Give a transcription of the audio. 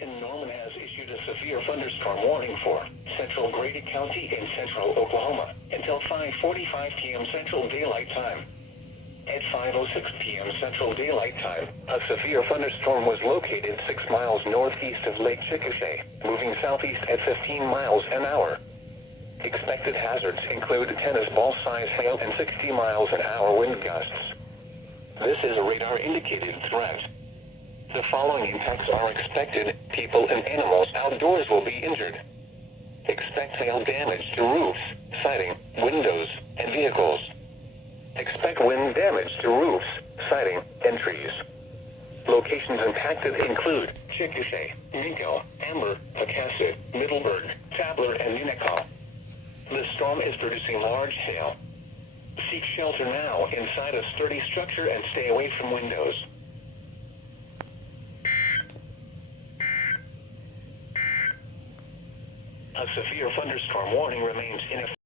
in Norman has issued a severe thunderstorm warning for central Grady County in central Oklahoma until 5:45 p.m. Central Daylight Time. At 5:06 p.m. Central Daylight Time, a severe thunderstorm was located 6 miles northeast of Lake Chickasha, moving southeast at 15 miles an hour. Expected hazards include tennis ball-size hail and 60 miles an hour wind gusts. This is a radar-indicated threat. The following impacts are expected. People and animals outdoors will be injured. Expect hail damage to roofs, siding, windows, and vehicles. Expect wind damage to roofs, siding, and trees. Locations impacted include Chickasha, Minco, Amber, Pocasset, Middleberg, Tabler, and Ninnekah. The storm is producing large hail. Seek shelter now inside a sturdy structure and stay away from windows. A severe thunderstorm warning remains in effect.